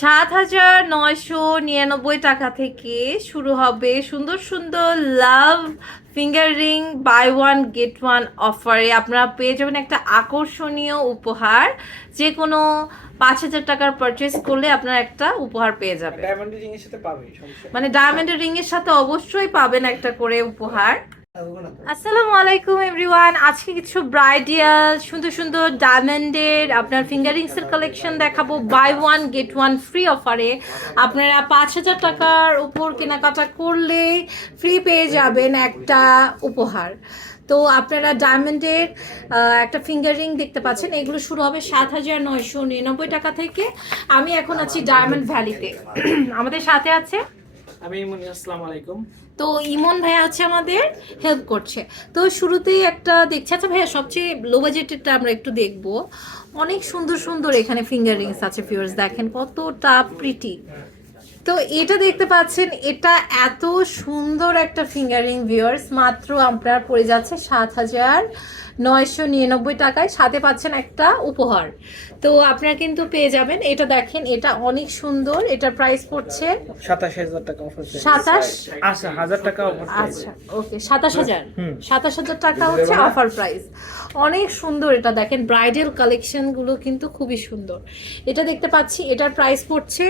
7,999 টাকা থেকে শুরু হবে সুন্দর সুন্দর love finger ring buy one get one অফারে। আপনারা পেয়ে যাবেন একটা আকর্ষণীয় উপহার। যে কোনো 5,000 টাকার পারচেস করলে আপনারা একটা উপহার পেয়ে যাবেন। ডায়মন্ড রিং এর সাথে পাবেন, মানে ডায়মন্ডের রিং এর সাথে অবশ্যই পাবেন একটা করে উপহার। আসসালামু আলাইকুম এভরিওয়ান। আজকে কিছু ব্রাইডাল সুন্দর সুন্দর ডায়মন্ডের আপনার ফিঙ্গারিংস এর কালেকশন দেখাবো buy one get one free অফারে। আপনারা 5,000 টাকার উপর কেনাকাটা করলে ফ্রি পেয়ে যাবেন একটা উপহার। তো আপনারা ডায়মন্ডের একটা ফিঙ্গার রিং দেখতে পাচ্ছেন, এগুলো শুরু হবে 7,999 টাকা থেকে। আমি এখন আছি ডায়মন্ড ভ্যালিতে। আমাদের সাথে আছে আমি ইমনি। আসসালামু আলাইকুম। তো ইমন ভাইয়া হচ্ছে আমাদের হেল্প করছে। তো শুরুতেই একটা দেখছি, আচ্ছা ভাইয়া সবচেয়ে লো বাজেটেরটা আমরা একটু দেখবো। অনেক সুন্দর সুন্দর এখানে ফিঙ্গার রিংস আছে, ভিউয়ার্স দেখেন কতটা প্রিটি। তো এটা দেখতে পাচ্ছেন, এটা এত সুন্দর একটা ফিঙ্গারিং ভিউয়ার্স, মাত্র আপনার পড়ে যাচ্ছে 7,999 টাকায়। সাথে পাচ্ছেন একটা উপহার। তো আপনারা কিন্তু পেয়ে যাবেন এটা, দেখেন এটা অনেক সুন্দর। এটার প্রাইস পড়ছে 27,000 টাকা অফার। 27 আচ্ছা 1000 টাকা অফার। আচ্ছা ওকে, 27,000 টাকা হচ্ছে অফার প্রাইস। অনেক সুন্দর এটা দেখেন, ব্রাইডাল কালেকশন গুলো কিন্তু খুবই সুন্দর। এটা দেখতে পাচ্ছি, এটার প্রাইস পড়ছে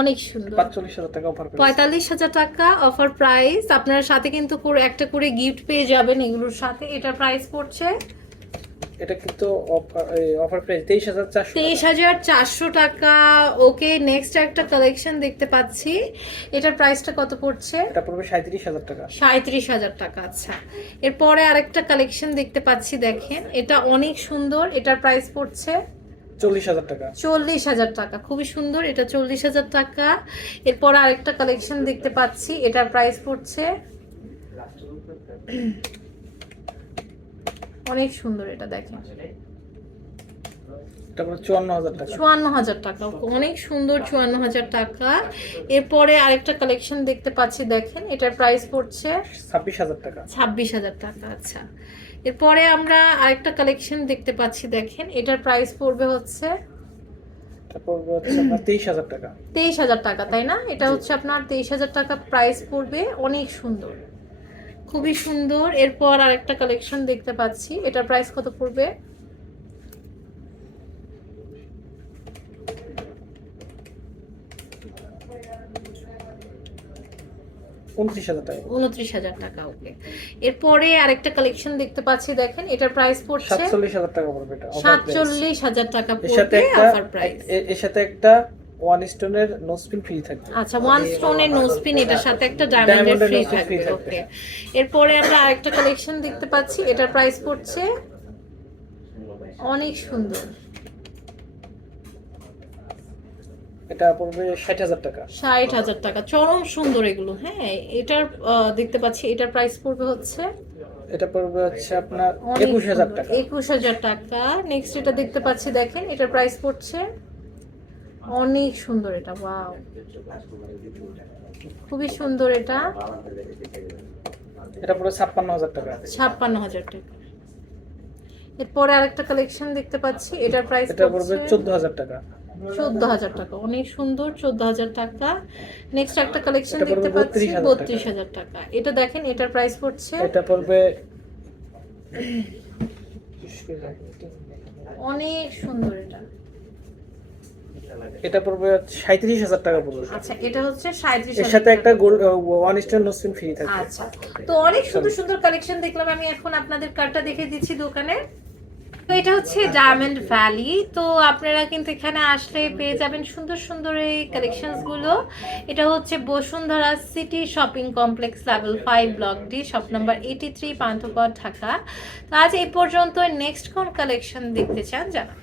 অনেক সুন্দর 45,000 টাকা অফার। 45,000 টাকা অফার প্রাইস। আপনার সাথে কিন্তু একটা করে গিফট পেয়ে যাবেন এগুলোর সাথে। এটার প্রাইস পড়ছে, এটা কিন্তু অফার প্রাইস 23,400 টাকা। ওকে, নেক্সট একটা কালেকশন দেখতে পাচ্ছি, এটার প্রাইসটা কত পড়ছে? এটা পড়বে 37,000 টাকা। 37,000 টাকা। আচ্ছা, এরপরে আরেকটা কালেকশন দেখতে পাচ্ছি, দেখেন এটা অনেক সুন্দর। এটার প্রাইস পড়ছে 40,000 টাকা। 40,000 টাকা, খুবই সুন্দর। এটা 40,000 টাকা। এরপর আরেকটা কালেকশন দেখতে পাচ্ছি, এটার প্রাইস পড়ছে অনেক সুন্দর। এটা দেখেন এটা পড়বে 54,000 টাকা। 54,000 টাকা, অনেক সুন্দর। 54,000 টাকা। এরপরে আরেকটা কালেকশন দেখতে পাচ্ছি, দেখেন এটার প্রাইস পড়ছে 26,000 টাকা। 26,000 টাকা। আচ্ছা, এরপরে আমরা আরেকটা কালেকশন দেখতে পাচ্ছি, দেখেন এটার প্রাইস পড়বে হচ্ছে এটা পড়বে হচ্ছে আপনার 23,000 টাকা। 23,000 টাকা, তাই না? এটা হচ্ছে আপনার 23,000 টাকা প্রাইস পড়বে। অনেক সুন্দর, খুবই সুন্দর। এরপর আরেকটা কালেকশন দেখতে পাচ্ছি, এটার প্রাইস কত পড়বে? 29,000 টাকা। 29,000 টাকা। ওকে, এরপরে আরেকটা কালেকশন দেখতে পাচ্ছি, দেখেন এটার প্রাইস পড়ছে 47,000 টাকা পড়বে। এটা 47,000 টাকা এর সাথে পড়বে একটা অফার প্রাইস। এর সাথে একটা ওয়ান স্টোনের নো স্পিন ফ্রি থাকবে। আচ্ছা, ওয়ান স্টোনের নো স্পিন, এটার সাথে একটা ডায়মন্ডের ফ্রি থাকবে। ওকে, এরপরে আমরা আরেকটা কালেকশন দেখতে পাচ্ছি, এটার প্রাইস পড়ছে অনেক সুন্দর। এটা পড়বে 60,000 টাকা। 60,000 টাকা, চরম সুন্দর এগুলো। হ্যাঁ, এটার দেখতে পাচ্ছি, এটার প্রাইস পড়বে হচ্ছে এটা পড়বে হচ্ছে আপনার 21,000 টাকা। 21,000 টাকা। নেক্সট এটা দেখতে পাচ্ছি, দেখেন এটার প্রাইস পড়ছে অনেক সুন্দর। এটা ওয়াও, খুবই সুন্দর। এটা এটা পড়বে 56,000 টাকা। 56,000 টাকা। এরপরে আরেকটা কালেকশন দেখতে পাচ্ছি, এটার প্রাইস এটা পড়বে 14,000 টাকা। 14,000 টাকা, অনেক সুন্দর। 14,000 টাকা। নেক্সট একটা কালেকশন এটা পড়বে দেখতে পাচ্ছি 32,000 32,000 টাকা। এটা দেখেন এটার প্রাইস পড়ছে এটা পড়বে অনেক সুন্দর। এটা পড়বে 37,000 টাকা পড়বে। আচ্ছা, এটা হচ্ছে 37,000 এর সাথে একটা gold one stone nose pin free থাকবে। আচ্ছা, তো অনেক সুন্দর সুন্দর কালেকশন দেখলাম। আমি এখন আপনাদের কার্ডটা দেখে দিচ্ছি দোকানে। তো এটা হচ্ছে ডায়মন্ড ভ্যালি। তো আপনারা কিন্তু এখানে আসলে পেয়ে যাবেন সুন্দর সুন্দর এই কালেকশনস গুলো। এটা হচ্ছে Bashundhara city shopping complex level 5 block D, shop number 83, Panthapath, Dhaka. তো আজ এই পর্যন্ত। নেক্সট কোন কালেকশন দেখতে চান জানান।